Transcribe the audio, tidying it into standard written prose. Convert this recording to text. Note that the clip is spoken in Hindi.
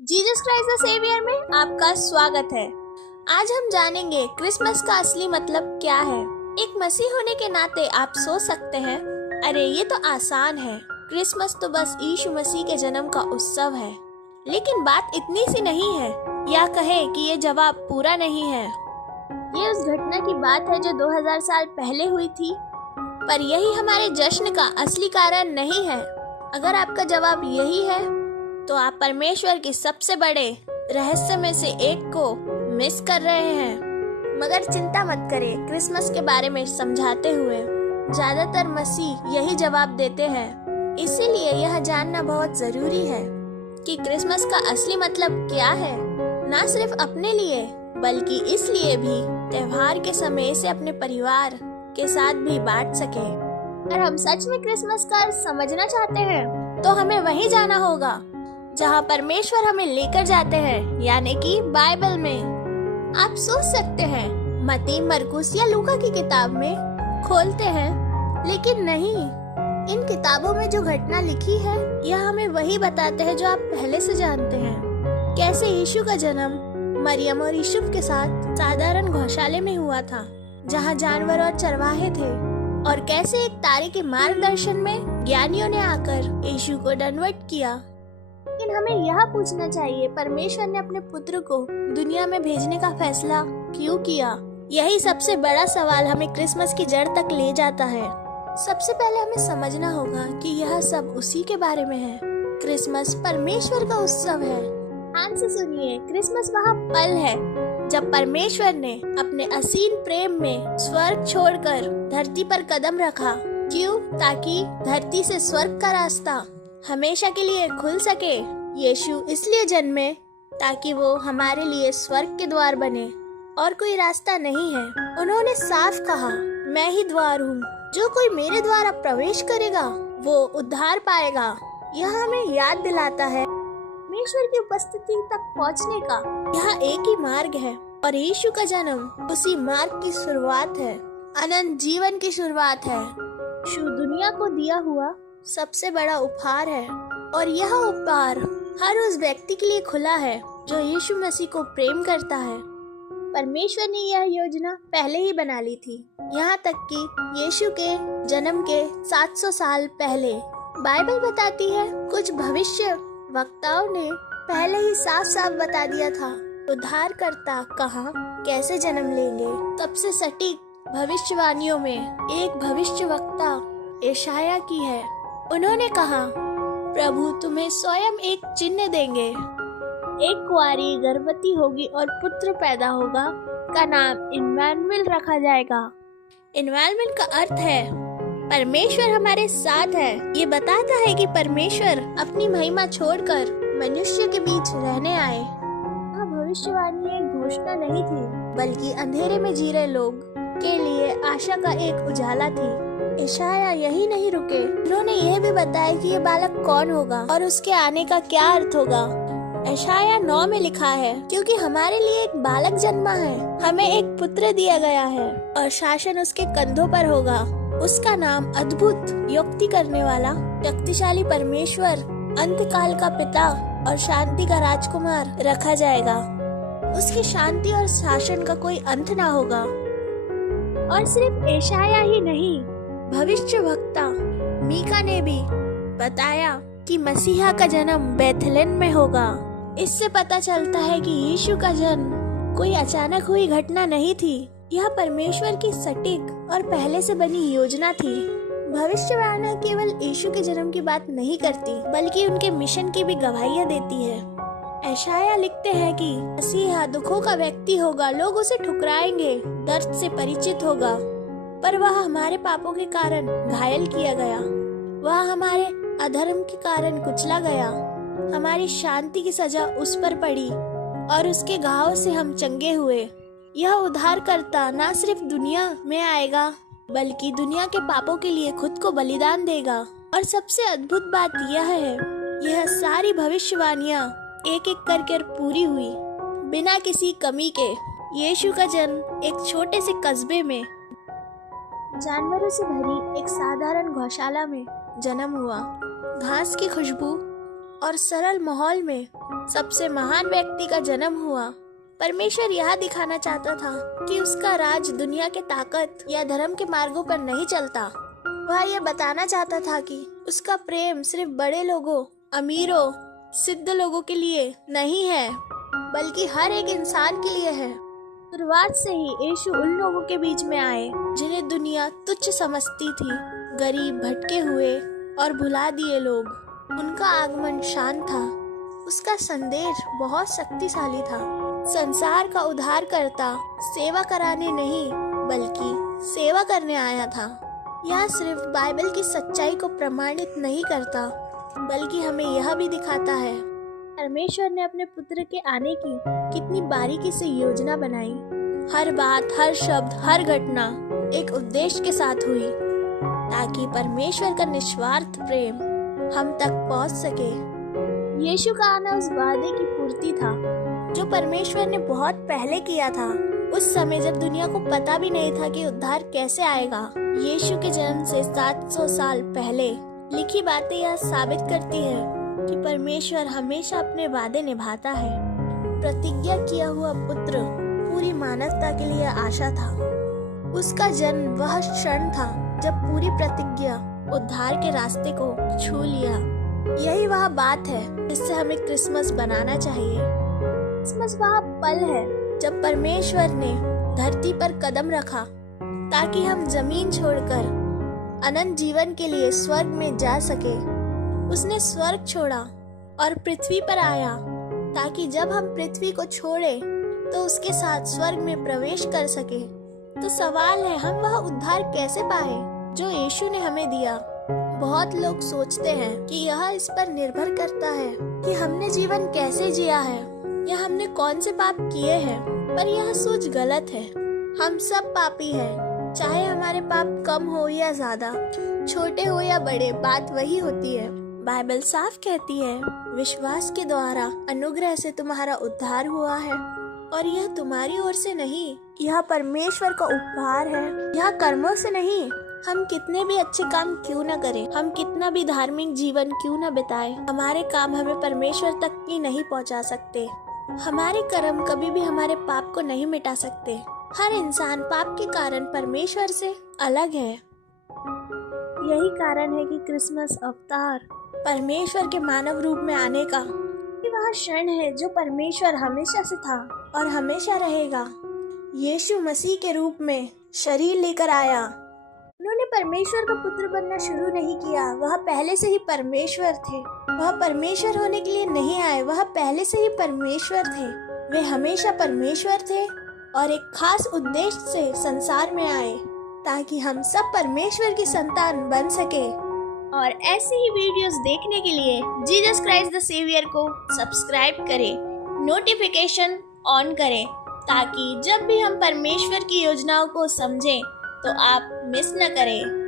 जीसस क्राइस्ट द सेवियर में आपका स्वागत है। आज हम जानेंगे क्रिसमस का असली मतलब क्या है। एक मसीह होने के नाते आप सोच सकते हैं, अरे ये तो आसान है, क्रिसमस तो बस यीशु मसीह के जन्म का उत्सव है। लेकिन बात इतनी सी नहीं है, या कहे कि ये जवाब पूरा नहीं है। ये उस घटना की बात है जो 2000 साल पहले हुई थी, पर यही हमारे जश्न का असली कारण नहीं है। अगर आपका जवाब यही है तो आप परमेश्वर के सबसे बड़े रहस्य में से एक को मिस कर रहे हैं। मगर चिंता मत करें, क्रिसमस के बारे में समझाते हुए ज्यादातर मसीह यही जवाब देते हैं। इसीलिए यह जानना बहुत जरूरी है कि क्रिसमस का असली मतलब क्या है, न सिर्फ अपने लिए बल्कि इसलिए भी त्योहार के समय इसे अपने परिवार के साथ भी बांट सके। अगर हम सच में क्रिसमस का अर्थ समझना चाहते हैं तो हमें वहीं जाना होगा जहाँ परमेश्वर हमें लेकर जाते हैं, यानी कि बाइबल में। आप सोच सकते हैं मत्ती, मरकुस या लूका की किताब में खोलते हैं, लेकिन नहीं। इन किताबों में जो घटना लिखी है यह हमें वही बताते हैं जो आप पहले से जानते हैं। कैसे यीशु का जन्म मरियम और यूसुफ के साथ साधारण गौशाले में हुआ था, जहाँ जानवर और चरवाहे थे, और कैसे एक तारे के मार्गदर्शन में ज्ञानियों ने आकर यीशु को दंडवत किया। लेकिन हमें यह पूछना चाहिए, परमेश्वर ने अपने पुत्र को दुनिया में भेजने का फैसला क्यों किया? यही सबसे बड़ा सवाल हमें क्रिसमस की जड़ तक ले जाता है। सबसे पहले हमें समझना होगा कि यह सब उसी के बारे में है। क्रिसमस परमेश्वर का उत्सव है। ध्यान से सुनिए, क्रिसमस वह पल है जब परमेश्वर ने अपने असीम प्रेम में स्वर्ग छोड़कर धरती पर कदम रखा। क्यों? ताकि धरती से स्वर्ग का रास्ता हमेशा के लिए खुल सके। यीशु इसलिए जन्मे ताकि वो हमारे लिए स्वर्ग के द्वार बने, और कोई रास्ता नहीं है। उन्होंने साफ कहा, मैं ही द्वार हूँ, जो कोई मेरे द्वारा प्रवेश करेगा वो उद्धार पाएगा। यह हमें याद दिलाता है परमेश्वर की उपस्थिति तक पहुँचने का यह एक ही मार्ग है, और यीशु का जन्म उसी मार्ग की शुरुआत है, अनंत जीवन की शुरुआत है। यीशु दुनिया को दिया हुआ सबसे बड़ा उपहार है, और यह उपहार हर उस व्यक्ति के लिए खुला है जो यीशु मसीह को प्रेम करता है। परमेश्वर ने यह योजना पहले ही बना ली थी, यहाँ तक कि यीशु के जन्म के 700 साल पहले। बाइबल बताती है, कुछ भविष्य वक्ताओं ने पहले ही साफ साफ बता दिया था उद्धारकर्ता कहाँ कैसे जन्म लेंगे। सबसे सटीक भविष्यवाणियों में एक भविष्य वक्ता यशायाह की है। उन्होंने कहा, प्रभु तुम्हें स्वयं एक चिन्ह देंगे, एक कुंवारी गर्भवती होगी और पुत्र पैदा होगा, का नाम इम्मानुएल रखा जाएगा। इम्मानुएल का अर्थ है परमेश्वर हमारे साथ है। ये बताता है कि परमेश्वर अपनी महिमा छोड़कर मनुष्य के बीच रहने आए। यह भविष्यवाणी एक घोषणा नहीं थी, बल्कि अंधेरे में जी रहे लोग के लिए आशा का एक उजाला थी। यशायाह यही नहीं रुके, उन्होंने यह भी बताया कि ये बालक कौन होगा और उसके आने का क्या अर्थ होगा। यशायाह 9 में लिखा है, क्योंकि हमारे लिए एक बालक जन्मा है, हमें एक पुत्र दिया गया है, और शासन उसके कंधों पर होगा। उसका नाम अद्भुत, युक्ति करने वाला, शक्तिशाली परमेश्वर, अंतकाल का पिता और शांति का राजकुमार रखा जाएगा। उसकी शांति और शासन का कोई अंत ना होगा। और सिर्फ यशायाह ही नहीं, भविष्य वक्ता मीका ने भी बताया कि मसीहा का जन्म बेथलेहम में होगा। इससे पता चलता है कि यीशु का जन्म कोई अचानक हुई घटना नहीं थी, यह परमेश्वर की सटीक और पहले से बनी योजना थी। भविष्यवाणी केवल यीशु के जन्म की बात नहीं करती, बल्कि उनके मिशन की भी गवाहियाँ देती है। यशायाह लिखते हैं कि मसीहा दुखों का व्यक्ति होगा, लोग उसे ठुकराएंगे, दर्द से परिचित होगा, पर वह हमारे पापों के कारण घायल किया गया, वह हमारे अधर्म के कारण कुचला गया, हमारी शांति की सजा उस पर पड़ी, और उसके घाव से हम चंगे हुए। यह उद्धारकर्ता न सिर्फ दुनिया में आएगा, बल्कि दुनिया के पापों के लिए खुद को बलिदान देगा। और सबसे अद्भुत बात यह है, यह सारी भविष्यवाणियाँ एक एक करके पूरी हुई, बिना किसी कमी के। यीशु का जन्म एक छोटे से कस्बे में जानवरों से भरी एक साधारण गौशाला में जन्म हुआ। घास की खुशबू, और सरल माहौल में सबसे महान व्यक्ति का जन्म हुआ। परमेश्वर यह दिखाना चाहता था कि उसका राज दुनिया के ताकत या धर्म के मार्गों पर नहीं चलता। वह यह बताना चाहता था कि उसका प्रेम सिर्फ बड़े लोगों, अमीरों, सिद्ध लोगों के लिए नहीं है, बल्कि हर एक इंसान के लिए है। शुरुआत से ही यीशु उन लोगों के बीच में आए जिन्हें दुनिया तुच्छ समझती थी, गरीब, भटके हुए और भुला दिए लोग। उनका आगमन शांत था, उसका संदेश बहुत शक्तिशाली था। संसार का उद्धार करता सेवा कराने नहीं बल्कि सेवा करने आया था। यह सिर्फ बाइबल की सच्चाई को प्रमाणित नहीं करता, बल्कि हमें यह भी दिखाता है परमेश्वर ने अपने पुत्र के आने की कितनी बारीकी से योजना बनाई। हर बात, हर शब्द, हर घटना एक उद्देश्य के साथ हुई, ताकि परमेश्वर का निस्वार्थ प्रेम हम तक पहुंच सके। यीशु का आना उस वादे की पूर्ति था जो परमेश्वर ने बहुत पहले किया था, उस समय जब दुनिया को पता भी नहीं था कि उद्धार कैसे आएगा। यीशु के जन्म से 700 साल पहले लिखी बातें यह साबित करती है कि परमेश्वर हमेशा अपने वादे निभाता है। प्रतिज्ञा किया हुआ पुत्र पूरी मानवता के लिए आशा था। उसका जन्म वह क्षण था जब पूरी प्रतिज्ञा उद्धार के रास्ते को छू लिया। यही वह बात है जिससे हमें क्रिसमस बनाना चाहिए। क्रिसमस वह पल है जब परमेश्वर ने धरती पर कदम रखा ताकि हम जमीन छोड़कर अनंत जीवन के लिए स्वर्ग में जा सके। उसने स्वर्ग छोड़ा और पृथ्वी पर आया ताकि जब हम पृथ्वी को छोड़े तो उसके साथ स्वर्ग में प्रवेश कर सके। तो सवाल है, हम वह उद्धार कैसे पाए जो यीशु ने हमें दिया। बहुत लोग सोचते हैं कि यह इस पर निर्भर करता है कि हमने जीवन कैसे जिया है या हमने कौन से पाप किए हैं, पर यह सोच गलत है। हम सब पापी हैं, चाहे हमारे पाप कम हो या ज्यादा, छोटे हो या बड़े, बात वही होती है। बाइबल साफ कहती है, विश्वास के द्वारा अनुग्रह से तुम्हारा उद्धार हुआ है और यह तुम्हारी ओर से नहीं, यह परमेश्वर का उपहार है, यह कर्मों से नहीं। हम कितने भी अच्छे काम क्यों न करें, हम कितना भी धार्मिक जीवन क्यों न बिताएं, हमारे काम हमें परमेश्वर तक ही नहीं पहुंचा सकते। हमारे कर्म कभी भी हमारे पाप को नहीं मिटा सकते। हर इंसान पाप के कारण परमेश्वर से अलग है। यही कारण है कि क्रिसमस अवतार परमेश्वर के मानव रूप में आने का वह क्षण है जो परमेश्वर हमेशा से था और हमेशा रहेगा। यीशु मसीह के रूप में शरीर लेकर आया। उन्होंने परमेश्वर का पुत्र बनना शुरू नहीं किया, वह पहले से ही परमेश्वर थे। वह परमेश्वर होने के लिए नहीं आए, वह पहले से ही परमेश्वर थे। वे हमेशा परमेश्वर थे और एक खास उद्देश्य से संसार में आए ताकि हम सब परमेश्वर की संतान बन सके। और ऐसे ही वीडियोस देखने के लिए जीसस क्राइस्ट द सेवियर को सब्सक्राइब करें, नोटिफिकेशन ऑन करें, ताकि जब भी हम परमेश्वर की योजनाओं को समझें तो आप मिस न करें।